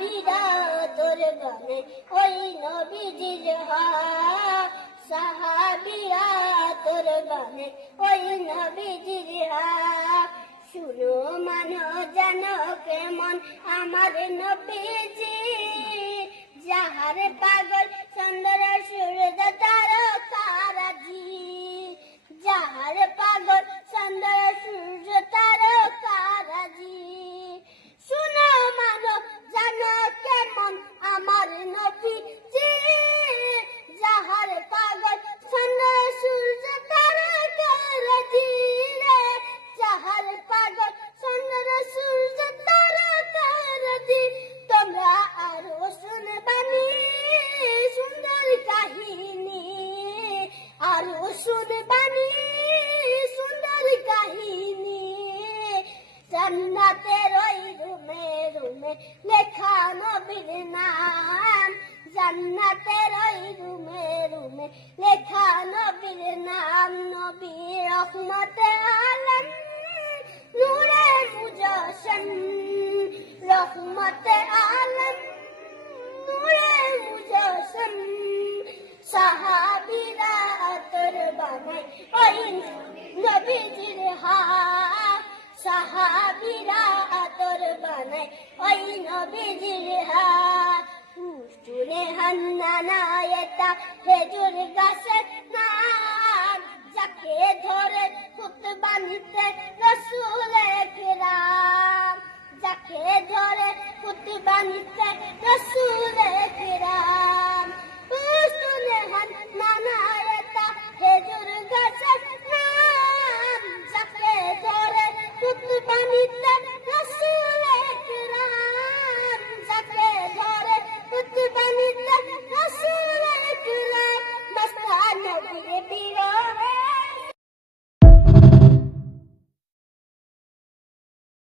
সাহাবীরা তোর গানে ওই নবীজির হক, সাহাবীরা তোর গানে ওই নবীজির হক। শুনো মানো জানো কেমন আমার নবীজি, যাহার পাগল চন্দ্র সূর্য তারকারাজি, যাহার পাগল চন্দ্র সূর্য তারকারাজি। শুনো মানো জানো কেমন আমার নবীজি, যাহার পাগল চন্দ্র সূর্য তারকারাজি রে, যাহার পাগল চন্দ্র সূর্য তারকারাজি। তোমরা আরো শুনবানি সুন্দর কাহিনী, আরো শুনবানি সুন্দর কাহিনী। জান্নাতের ওই রুমে রুমে লেখা নবীর নাম, জান্নাতের ওই রুমে রুমে লেখা নবীর নাম। নবী রহমতে আলম নূরে মুজাসসাম, রহমতে আলম নূরে মুজাসসাম। সাহাবীরা তোর বানাই ওই নবীজির হক, সাহাবীরা তোর বানাই ওই নবীজির হক। হুজুরে হান্নানা এটা খেজুর গাছের নাম, যাকে ধরে খুতবা নিতে রাসূলে কিরাম, যাকে ধরে খুতবা নিতে রাসূলে কিরাম। হুজুরে হান্নানা